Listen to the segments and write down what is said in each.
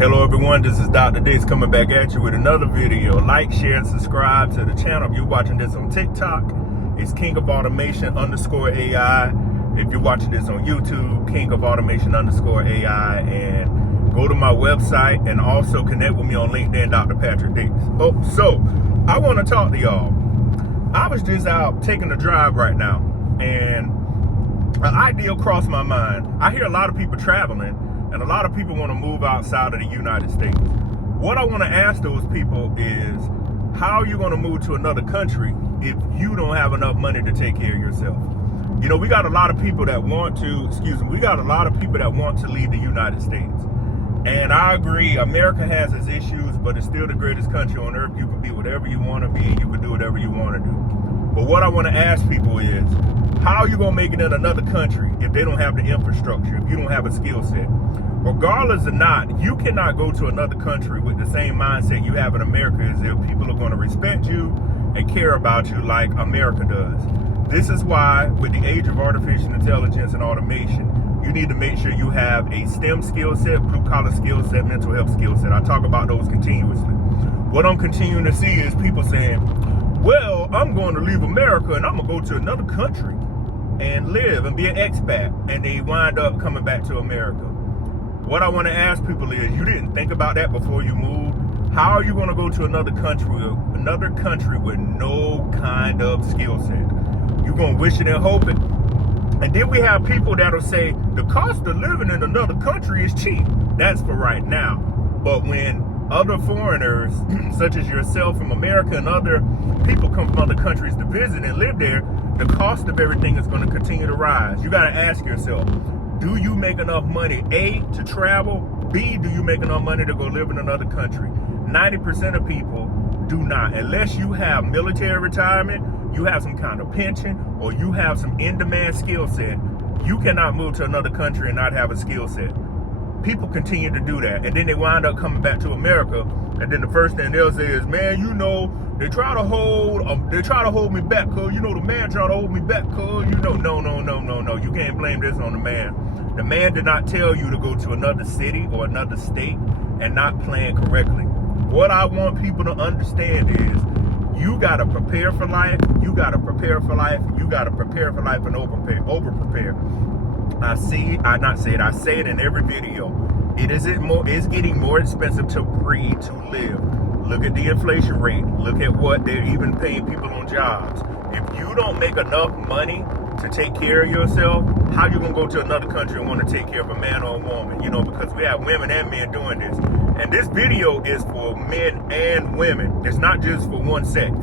Hello everyone, this is Dr. Dix coming back at you with another video. Like, share, and subscribe to the channel. If you're watching this on TikTok, it's King of Automation _AI. If you're watching this on YouTube, King of Automation _AI. And go to my website and also connect with me on LinkedIn, Dr. Patrick Dix. So I want to talk to y'all. I was just out taking a drive right now and an idea crossed my mind. I hear a lot of people traveling and a lot of people want to move outside of the United States. What I want to ask those people is, how are you going to move to another country if you don't have enough money to take care of yourself? You know, we got a lot of people that want to, we got a lot of people that want to leave the United States. And I agree, America has its issues, but it's still the greatest country on earth. You can be whatever you want to be, you can do whatever you want to do. But what I want to ask people is, how are you going to make it in another country if they don't have the infrastructure, if you don't have a skill set? Regardless or not, you cannot go to another country with the same mindset you have in America as if people are going to respect you and care about you like America does. This is why, with the age of artificial intelligence and automation, you need to make sure you have a STEM skill set, blue collar skill set, mental health skill set. I talk about those continuously. What I'm continuing to see is people saying, well, I'm going to leave America and I'm going to go to another country and live and be an expat, and they wind up coming back to America. What I want to ask people is, you didn't think about that before you moved? How are you going to go to another country with no kind of skill set? You're going to wish it and hope it. And then we have people that'll say, the cost of living in another country is cheap. That's for right now. But when other foreigners, such as yourself from America and other people come from other countries to visit and live there, the cost of everything is going to continue to rise. You got to ask yourself, do you make enough money, A, to travel? B, do you make enough money to go live in another country? 90% of people do not. Unless you have military retirement, you have some kind of pension, or you have some in-demand skill set, you cannot move to another country and not have a skill set. People continue to do that, and then they wind up coming back to America, and then the first thing they'll say is, man, you know, they try to hold me back, cause you know the man trying to hold me back, cause you know, no, you can't blame this on the man. The man did not tell you to go to another city or another state and not plan correctly. What I want people to understand is, you gotta prepare for life. You gotta prepare for life. You gotta prepare for life and over prepare. I say it in every video. It's getting more expensive to breed, to live. Look at the inflation rate. Look at what they're even paying people on jobs. If you don't make enough money to take care of yourself, how you gonna go to another country and want to take care of a man or a woman? You know, because we have women and men doing this. And this video is for men and women. It's not just for one sex.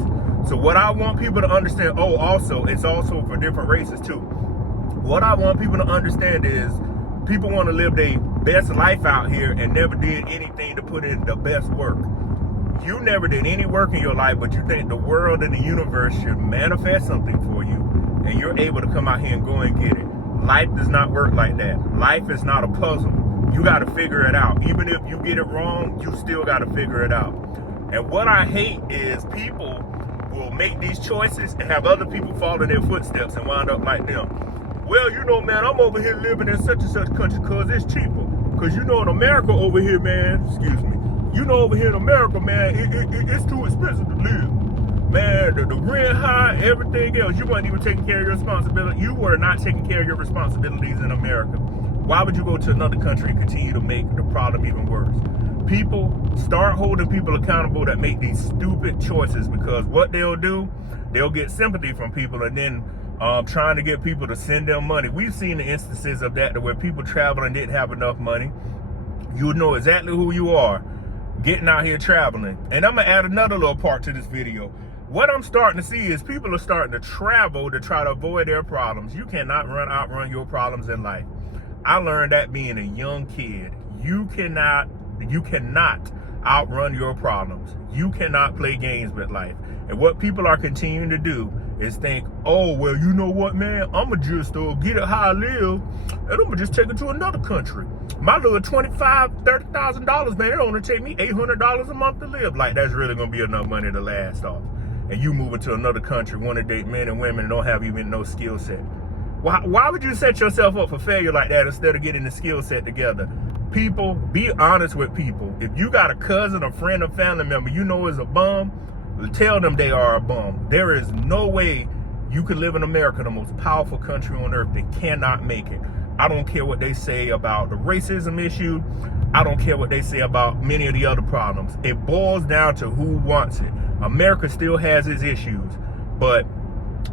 So what I want people to understand, also, it's also for different races too. What I want people to understand is, people want to live their best life out here and never did anything to put in the best work. You never did any work in your life, but you think the world and the universe should manifest something for you, and you're able to come out here and go and get it. Life does not work like that. Life is not a puzzle. You got to figure it out. Even if you get it wrong, you still got to figure it out. And what I hate is people will make these choices and have other people follow their footsteps and wind up like them. Well, you know, man, I'm over here living in such and such country because it's cheaper. Because you know in America over here, man, you know over here in America, man, it's too expensive to live. Man, the rent high, everything else, you weren't even taking care of your responsibility. You were not taking care of your responsibilities in America. Why would you go to another country and continue to make the problem even worse? People, start holding people accountable that make these stupid choices, because what they'll do, they'll get sympathy from people and then trying to get people to send them money. We've seen the instances of that where people travel and didn't have enough money. You know exactly who you are getting out here traveling. And I'm gonna add another little part to this video. What I'm starting to see is people are starting to travel to try to avoid their problems. You cannot outrun your problems in life. I learned that being a young kid. You cannot outrun your problems. You cannot play games with life. And what people are continuing to do is think, oh, well, you know what, man, I'ma just get it how I live, and I'ma just take it to another country. My little $25,000, $30,000, man, it only take me $800 a month to live. Like, that's really gonna be enough money to last off. And you moving to another country, want to date men and women and don't have even no skill set. Why would you set yourself up for failure like that instead of getting the skill set together? People, be honest with people. If you got a cousin, a friend, a family member you know is a bum, tell them they are a bum. There is no way you could live in America, the most powerful country on earth, that cannot make it. I don't care what they say about the racism issue. I don't care what they say about many of the other problems. It boils down to who wants it. America still has its issues, but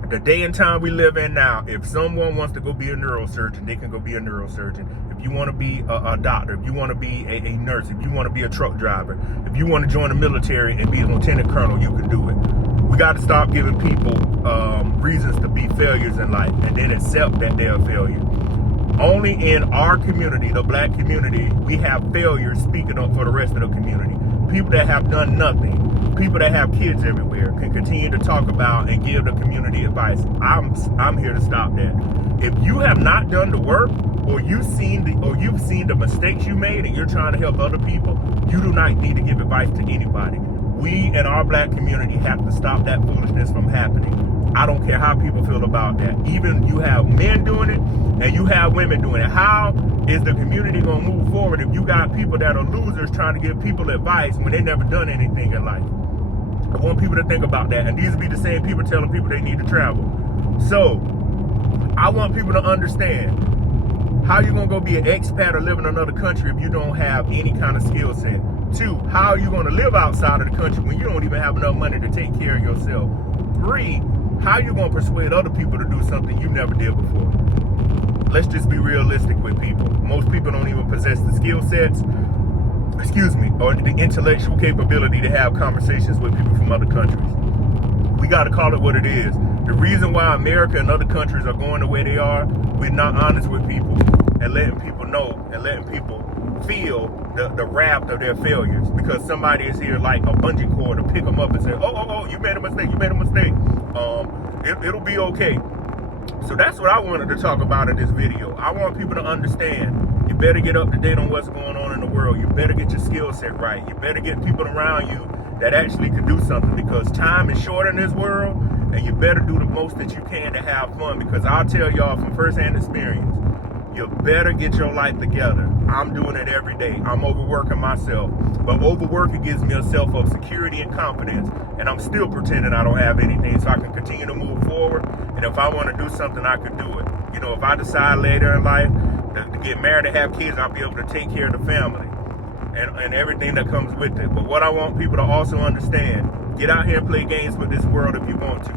the day and time we live in now, if someone wants to go be a neurosurgeon, they can go be a neurosurgeon. If you want to be a doctor, if you want to be a nurse, if you want to be a truck driver, if you want to join the military and be a lieutenant colonel, you can do it. We got to stop giving people reasons to be failures in life and then accept that they're a failure. Only in our community, the black community, we have failures speaking up for the rest of the community. People that have done nothing, people that have kids everywhere, can continue to talk about and give the community advice. I'm here to stop that. If you have not done the work, or you've seen the mistakes you made and you're trying to help other people, you do not need to give advice to anybody. We in our black community have to stop that foolishness from happening. I don't care how people feel about that. Even you have men doing it and you have women doing it. How is the community going to move forward if you got people that are losers trying to give people advice when they never done anything in life? I want people to think about that. And these will be the same people telling people they need to travel. So I want people to understand, how you going to go be an expat or live in another country if you don't have any kind of skill set? 2, how are you going to live outside of the country when you don't even have enough money to take care of yourself? 3, how are you going to persuade other people to do something you never did before? Let's just be realistic with people. Most people don't even possess the skill sets, or the intellectual capability to have conversations with people from other countries. We got to call it what it is. The reason why America and other countries are going the way they are, we're not honest with people and letting people know and letting people feel the wrath of their failures, because somebody is here like a bungee cord to pick them up and say, oh, you made a mistake, it'll be okay. So that's what I wanted to talk about in this video. I want people to understand, you better get up to date on what's going on in the world. You better get your skill set right. You better get people around you that actually can do something, because time is short in this world, and you better do the most that you can to have fun, because I'll tell y'all from firsthand experience, you better get your life together. I'm doing it every day. I'm overworking myself. But overworking gives me a self of security and confidence. And I'm still pretending I don't have anything, so I can continue to move forward. And if I want to do something, I can do it. You know, if I decide later in life to get married and have kids, I'll be able to take care of the family and everything that comes with it. But what I want people to also understand, get out here and play games with this world if you want to.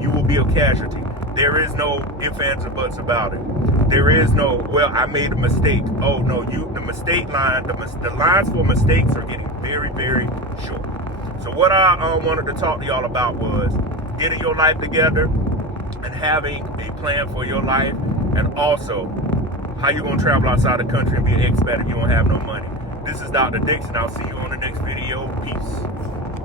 You will be a casualty. There is no ifs, ands, or buts about it. There is no, well, I made a mistake. Oh no, the mistake line, the lines for mistakes are getting very, very short. So what I wanted to talk to y'all about was getting your life together and having a plan for your life, and also how you're gonna travel outside the country and be an expat if you don't have no money. This is Dr. Dixon. I'll see you on the next video. Peace.